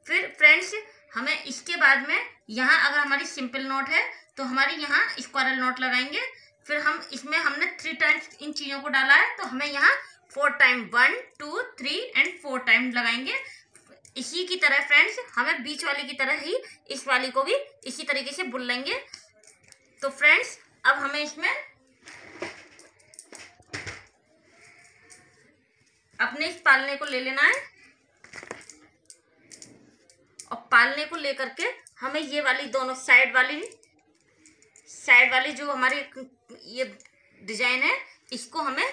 फिर फ्रेंड्स हमें इसके बाद में यहाँ अगर हमारी सिंपल नोट है तो हमारी यहाँ स्क्वायरल नोट लगाएंगे। फिर हम इसमें हमने 3 टाइम्स इन चीज़ों को डाला है तो हमें यहाँ 4 टाइम 1 2 3 एंड 4 टाइम लगाएंगे। इसी की तरह फ्रेंड्स हमें बीच वाली की तरह ही इस वाली को भी इसी तरीके से बुन लेंगे। तो फ्रेंड्स अब हमें इसमें अपने इस पालने को ले लेना है और पालने को लेकर के हमें ये वाली दोनों साइड वाली जो हमारी ये डिजाइन है इसको हमें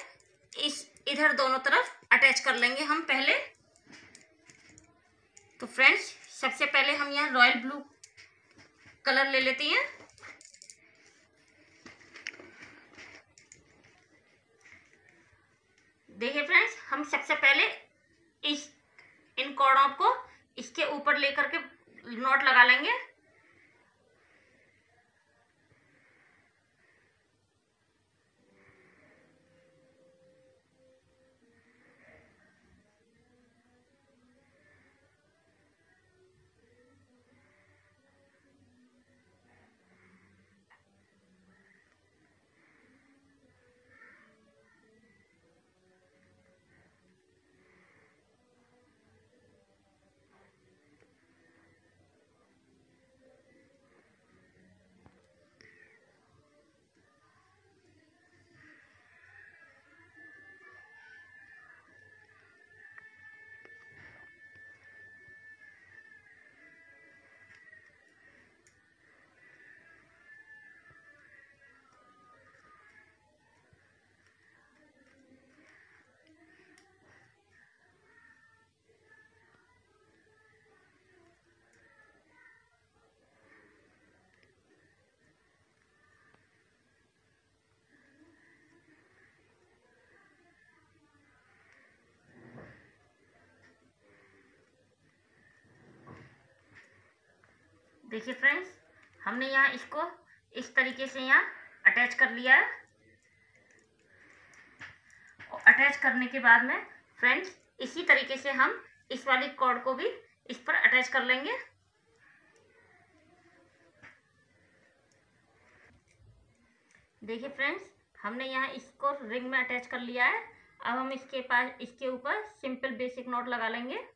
इस इधर दोनों तरफ अटैच कर लेंगे हम पहले। तो फ्रेंड्स सबसे पहले हम यहाँ रॉयल ब्लू कलर ले लेते हैं। देखिए फ्रेंड्स, हम सबसे पहले इस इन कॉर्डों को इसके ऊपर लेकर के नॉट लगा लेंगे। देखिए फ्रेंड्स, हमने यहाँ इसको इस तरीके से यहाँ अटैच कर लिया है। और अटैच करने के बाद में फ्रेंड्स, इसी तरीके से हम इस वाली कॉर्ड को भी इस पर अटैच कर लेंगे। देखिए फ्रेंड्स, हमने यहाँ इसको रिंग में अटैच कर लिया है। अब हम इसके ऊपर सिंपल बेसिक नॉट लगा लेंगे।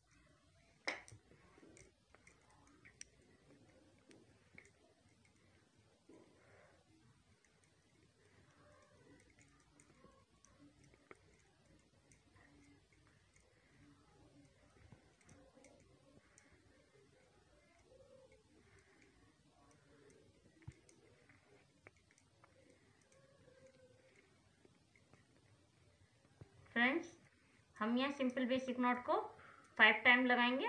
फ्रेंड्स, हम यहाँ सिंपल बेसिक नॉट को 5 टाइम लगाएंगे।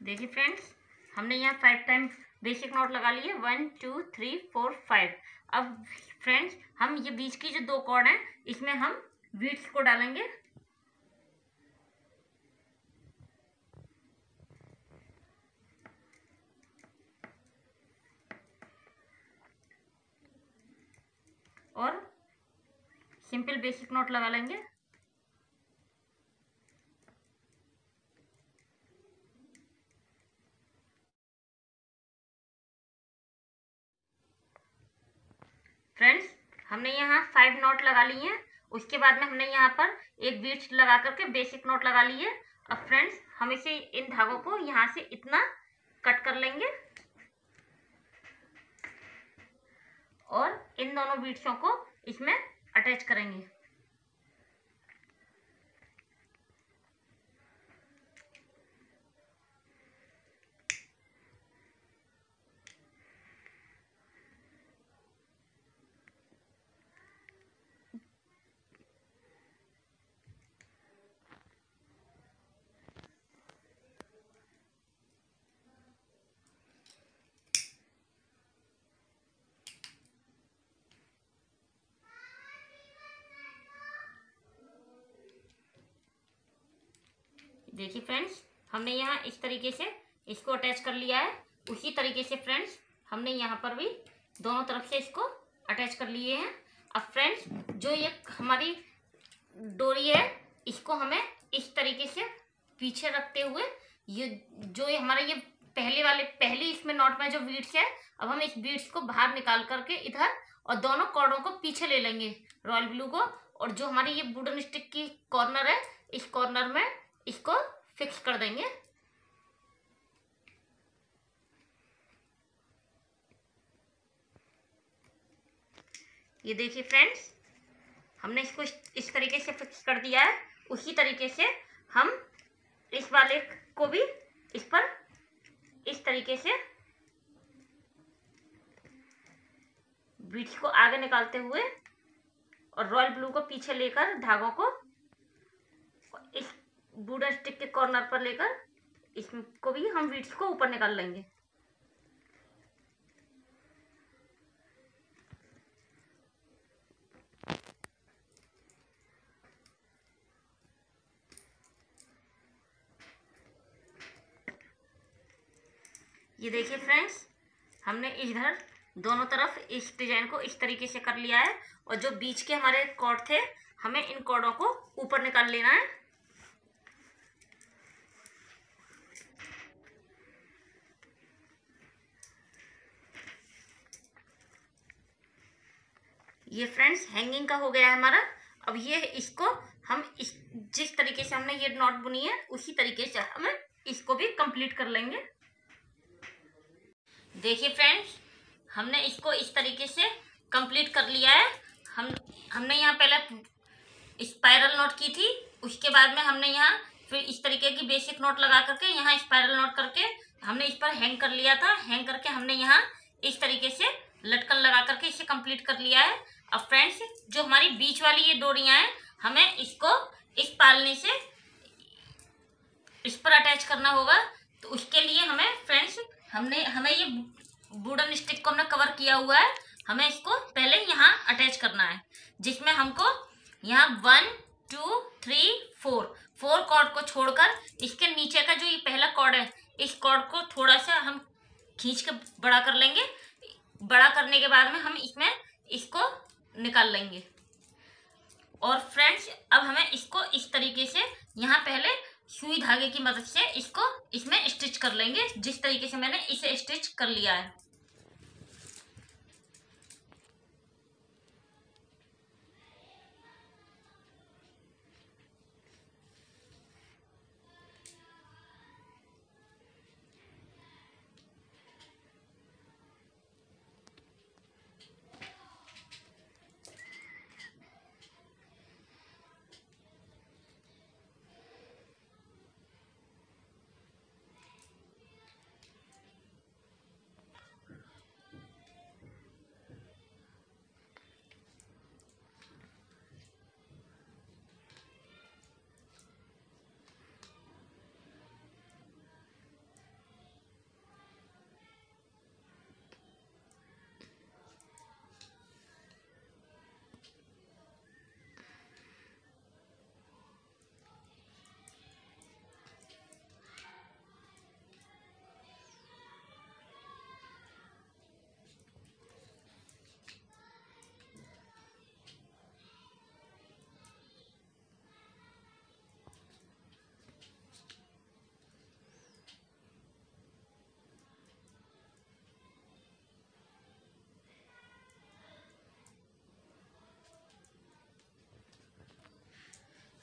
देखिए फ्रेंड्स, हमने यहाँ 5 टाइम बेसिक नॉट लगा लिए। 1 2 3 4 5। अब फ्रेंड्स, हम ये बीच की जो 2 कॉर्ड हैं इसमें हम बीड्स को डालेंगे। और सिंपल बेसिक नॉट लगा लेंगे। फ्रेंड्स, हमने यहाँ 5 नॉट लगा लिए हैं। उसके बाद में हमने यहाँ पर एक बीड्स लगा करके बेसिक नॉट लगा ली है। अब फ्रेंड्स, हम इसे इन धागों को यहाँ से इतना कट कर लेंगे और इन दोनों बीड्सों को इसमें अटैच करेंगे। देखिए फ्रेंड्स, हमने यहाँ इस तरीके से इसको अटैच कर लिया है। उसी तरीके से फ्रेंड्स, हमने यहाँ पर भी दोनों तरफ से इसको अटैच कर लिए हैं। अब फ्रेंड्स, जो ये हमारी डोरी है इसको हमें इस तरीके से पीछे रखते हुए ये हमारा ये पहली इसमें नॉट में जो बीड्स है, अब हम इस बीड्स को बाहर निकाल करके इधर और दोनों कॉर्डों को पीछे ले लेंगे रॉयल ब्लू को। और जो हमारी ये वुडन स्टिक की कॉर्नर है, इस कॉर्नर में इसको फिक्स कर देंगे। ये देखिए फ्रेंड्स, हमने इसको इस तरीके से फिक्स कर दिया है। उसी तरीके से हम इस वाले को भी इस पर इस तरीके से बीच को आगे निकालते हुए और रॉयल ब्लू को पीछे लेकर धागों को इस वुडन स्टिक के कॉर्नर पर लेकर इसको भी हम बीड्स को ऊपर निकाल लेंगे। ये देखिए फ्रेंड्स, हमने इधर दोनों तरफ इस डिजाइन को इस तरीके से कर लिया है और जो बीच के हमारे कॉर्ड थे हमें इन कॉर्डों को ऊपर निकाल लेना है। ये फ्रेंड्स हैंगिंग का हो गया है हमारा। अब ये इसको हम जिस तरीके से हमने ये नॉट बुनी है उसी तरीके से हमें इसको भी कंप्लीट कर लेंगे। देखिए फ्रेंड्स, हमने इसको इस तरीके से कंप्लीट कर लिया है। हमने यहाँ पहले स्पाइरल नॉट की थी, उसके बाद में हमने यहाँ फिर इस तरीके की बेसिक नॉट लगा करके यहाँ स्पाइरल नॉट करके हमने इस पर हैंग कर लिया था। हैंग करके हमने यहाँ इस तरीके से लटकन लगा करके इसे कंप्लीट कर लिया है। अब फ्रेंड्स, जो हमारी बीच वाली ये डोरियां हैं हमें इसको इस पालने से इस पर अटैच करना होगा। तो उसके लिए हमें फ्रेंड्स हमें ये वुडन स्टिक को हमने कवर किया हुआ है, हमें इसको पहले यहाँ अटैच करना है, जिसमें हमको यहाँ 1 2 3 4 कॉर्ड को छोड़कर इसके नीचे का जो ये पहला कॉर्ड है इस कॉर्ड को थोड़ा सा हम खींच के बड़ा कर लेंगे। बड़ा करने के बाद में हम इसमें इसको निकाल लेंगे। और फ्रेंड्स, अब हमें इसको इस तरीके से यहाँ पहले सुई धागे की मदद से इसको इसमें स्टिच कर लेंगे, जिस तरीके से मैंने इसे स्टिच कर लिया है।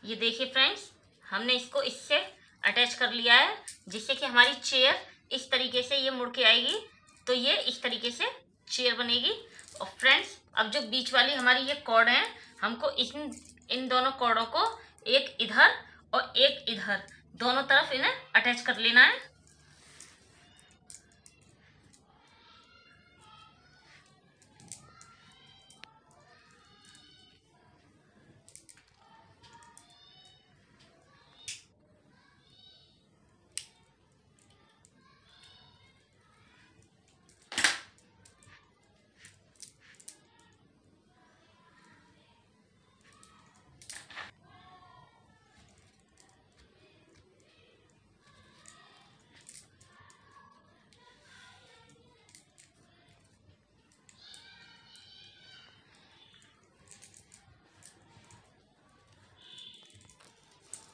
ये देखिए फ्रेंड्स, हमने इसको इससे अटैच कर लिया है, जिससे कि हमारी चेयर इस तरीके से ये मुड़ के आएगी। तो ये इस तरीके से चेयर बनेगी। और फ्रेंड्स, अब जो बीच वाली हमारी ये कॉर्ड है, हमको इन दोनों कॉर्डों को एक इधर और एक इधर दोनों तरफ इन्हें अटैच कर लेना है।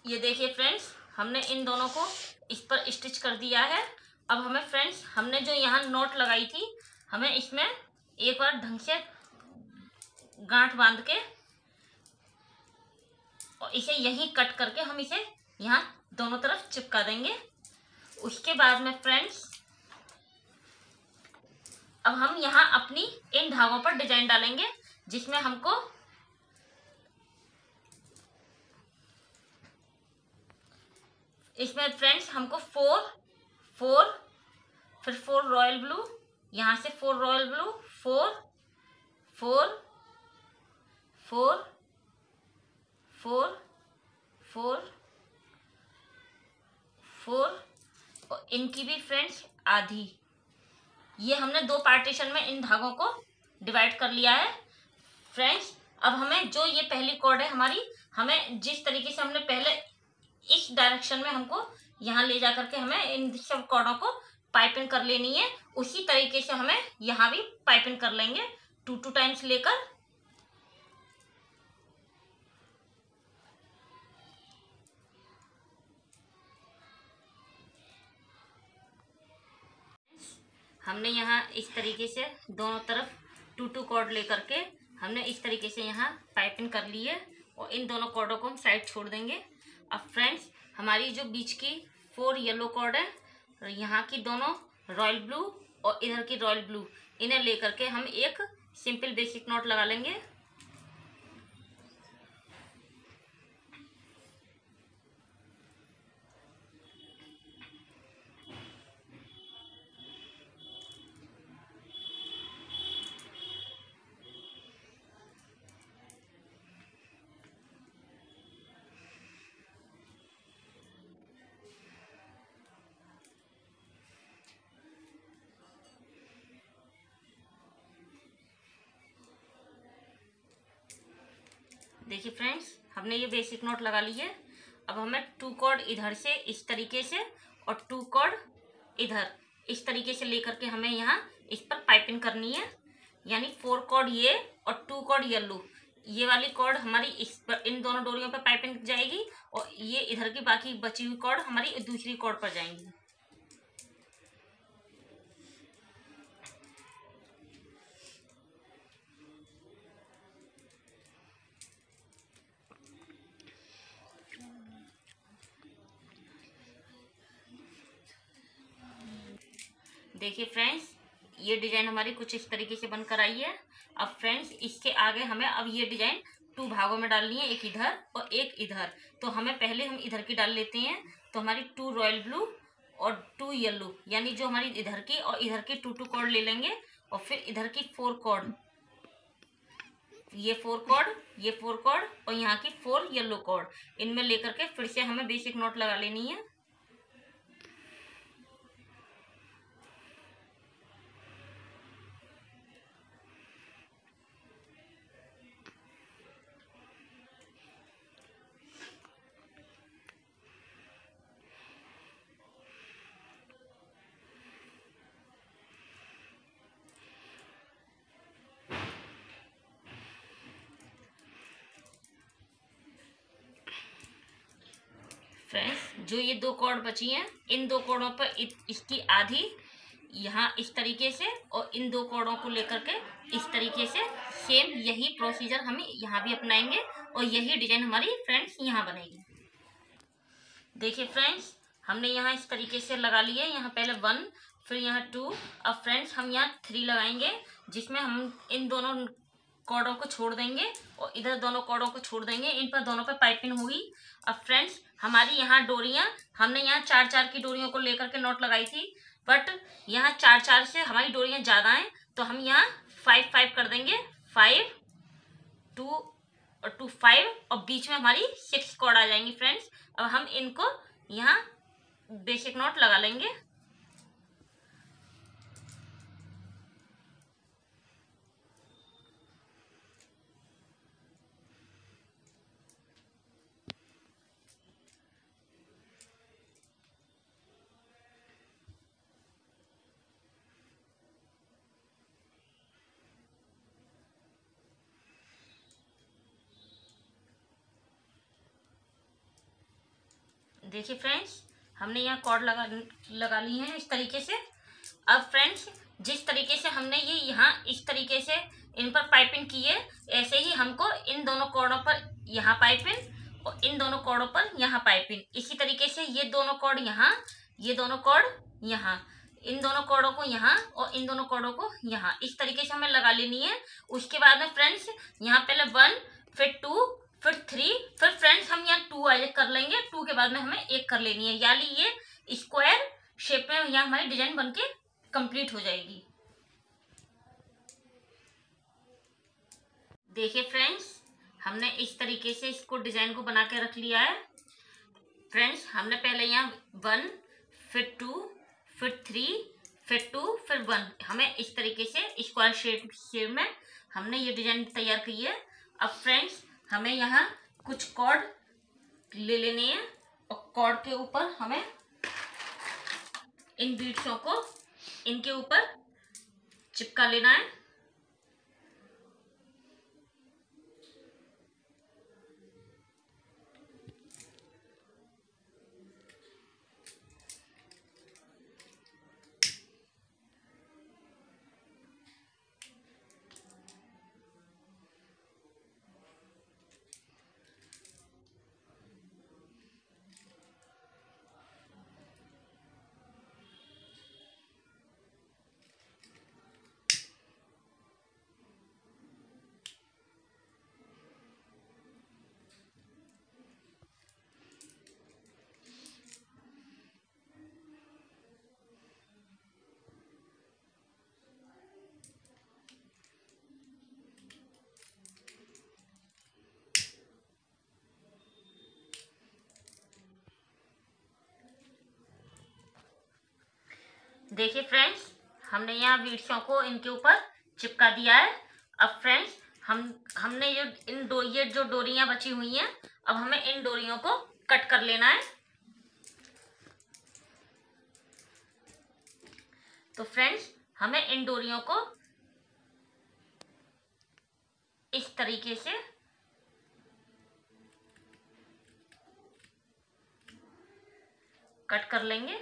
ये देखिए फ्रेंड्स, हमने इन दोनों को इस पर स्टिच कर दिया है। अब हमें फ्रेंड्स, हमने जो यहाँ नॉट लगाई थी, हमें इसमें एक बार ढंग से गांठ बांध के और इसे यहीं कट करके हम इसे यहाँ दोनों तरफ चिपका देंगे। उसके बाद में फ्रेंड्स, अब हम यहाँ अपनी इन धागों पर डिजाइन डालेंगे, जिसमें हमको इसमें फ्रेंड्स हमको 4 फिर 4 रॉयल ब्लू, यहाँ से 4 रॉयल ब्लू, 4 4 4 4 4 4 और इनकी भी फ्रेंड्स आधी। ये हमने 2 पार्टीशन में इन धागों को डिवाइड कर लिया है फ्रेंड्स। अब हमें जो ये पहली कॉर्ड है हमारी, हमें जिस तरीके से हमने पहले इस डायरेक्शन में हमको यहाँ ले जा करके हमें इन सब कॉर्डों को पाइपिंग कर लेनी है, उसी तरीके से हमें यहाँ भी पाइपिंग कर लेंगे 2 टाइम्स लेकर। हमने यहाँ इस तरीके से दोनों तरफ 2 कॉर्ड लेकर के हमने इस तरीके से यहाँ पाइपिंग कर ली है और इन दोनों कॉर्डों को हम साइड छोड़ देंगे। अब फ्रेंड्स हमारी जो बीच की 4 येलो कॉर्ड है, यहाँ की दोनों रॉयल ब्लू और इधर की रॉयल ब्लू, इन्हें लेकर के हम एक सिंपल बेसिक नॉट लगा लेंगे। देखिए फ्रेंड्स हमने ये बेसिक नॉट लगा ली है। अब हमें 2 कॉर्ड इधर से इस तरीके से और 2 कॉर्ड इधर इस तरीके से लेकर के हमें यहाँ इस पर पाइपिंग करनी है, यानी 4 कॉर्ड ये और 2 कॉर्ड येलो, ये वाली कॉर्ड हमारी इस पर इन दोनों डोरियों पर पाइपिंग जाएगी और ये इधर की बाकी बची हुई कॉर्ड हमारी दूसरी कॉर्ड पर जाएंगी। देखिए फ्रेंड्स ये डिजाइन हमारी कुछ इस तरीके से बनकर आई है। अब फ्रेंड्स इसके आगे हमें अब ये डिजाइन 2 भागों में डालनी है, एक इधर और एक इधर। तो हमें पहले हम इधर की डाल लेते हैं, तो हमारी 2 रॉयल ब्लू और 2 येलो, यानी जो हमारी इधर की और इधर की 2 कॉर्ड ले लेंगे और फिर इधर की 4 कॉर्ड, ये 4 कॉर्ड, ये 4 कॉर्ड और यहाँ की 4 येलो कॉर्ड, इनमें लेकर के फिर से हमें बेसिक नॉट लगा लेनी है। फ्रेंड्स जो ये 2 कॉर्ड बची हैं, इन 2 कॉर्डों पर इसकी आधी यहाँ इस तरीके से और इन 2 कॉर्डों को लेकर के इस तरीके से सेम यही प्रोसीजर हमें यहाँ भी अपनाएंगे और यही डिजाइन हमारी फ्रेंड्स यहाँ बनेगी। देखिए फ्रेंड्स हमने यहाँ इस तरीके से लगा लिया है, यहाँ पहले 1 फिर यहाँ 2। अब फ्रेंड्स हम यहाँ 3 लगाएंगे, जिसमें हम इन दोनों कॉर्डों को छोड़ देंगे और इधर दोनों कॉर्डों को छोड़ देंगे, इन पर दोनों पे पाइपिंग होगी। अब फ्रेंड्स हमारी यहाँ डोरियाँ, हमने यहाँ 4 की डोरियों को लेकर के नॉट लगाई थी, बट यहाँ 4 से हमारी डोरियाँ ज़्यादा हैं, तो हम यहाँ 5 कर देंगे। 5 2 और 2 5 और बीच में हमारी 6 कॉर्ड आ जाएंगी फ्रेंड्स। अब हम इनको यहाँ बेसिक नॉट लगा लेंगे। देखिए फ्रेंड्स हमने यहाँ कॉर्ड लगा ली है इस तरीके से। अब फ्रेंड्स जिस तरीके से हमने ये यहाँ इस तरीके से इन पर पाइपिंग की है, ऐसे ही हमको इन दोनों कॉर्डों पर यहाँ पाइपिंग और इन दोनों कॉर्डों पर यहाँ पाइपिंग, इसी तरीके से ये दोनों कॉर्ड यहाँ, ये दोनों कॉर्ड यहाँ, इन दोनों कॉर्डों को यहाँ और इन दोनों कॉर्डों को यहाँ, इस तरीके से हमें लगा लेनी है। उसके बाद में फ्रेंड्स यहाँ पहले 1 फिर 2 फिर 3, फिर फ्रेंड्स हम यहाँ 2 अलग कर लेंगे, 2 के बाद में हमें 1 कर लेनी है, यानी ये स्क्वायर शेप में यहाँ हमारी डिजाइन बनके कंप्लीट हो जाएगी। देखिए फ्रेंड्स, हमने इस तरीके से इसको डिजाइन को बना के रख लिया है। फ्रेंड्स, हमने पहले यहाँ 1, फिर 2, फिर 3, फिर 2, फिर 1, हमें इस तरीके से स्क्वायर शेप में हमने ये डिजाइन तैयार की है। अब फ्रेंड्स, हमें यहाँ कुछ कॉर्ड ले लेने हैं और कॉर्ड के ऊपर हमें इन बीड्सों को इनके ऊपर चिपका लेना है। देखिए फ्रेंड्स, हमने यहाँ बीड्सों को इनके ऊपर चिपका दिया है। अब फ्रेंड्स, हमने ये जो डोरियां बची हुई हैं, अब हमें इन डोरियों को कट कर लेना है। तो फ्रेंड्स, हमें इन डोरियों को इस तरीके से कट कर लेंगे।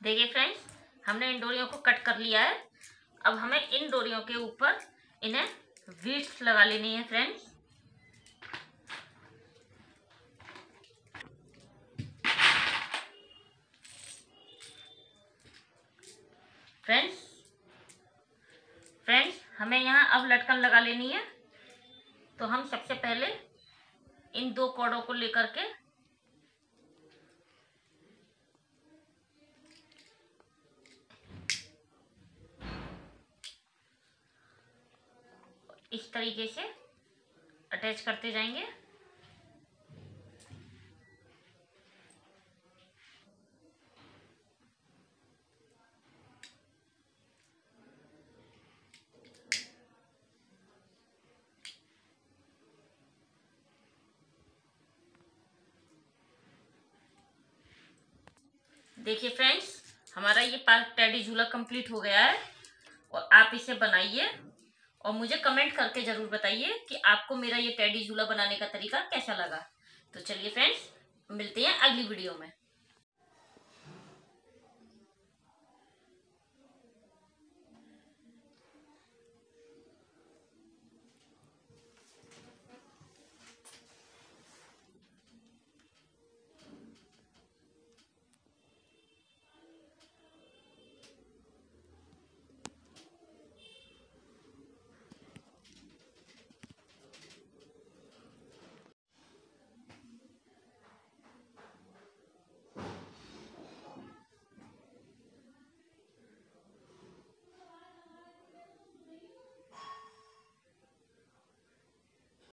देखिए फ्रेंड्स, हमने इन डोरियों को कट कर लिया है। अब हमें इन डोरियों के ऊपर इन्हें बीड्स लगा लेनी है फ्रेंड्स। फ्रेंड्स, हमें यहाँ अब लटकन लगा लेनी है। तो हम सबसे पहले इन 2 कॉर्डों को लेकर के इस तरीके से अटैच करते जाएंगे। देखिए फ्रेंड्स, हमारा ये टेडी झूला कंप्लीट हो गया है और आप इसे बनाइए और मुझे कमेंट करके जरूर बताइए कि आपको मेरा ये टेडी झूला बनाने का तरीका कैसा लगा। तो चलिए फ्रेंड्स, मिलते हैं अगली वीडियो में।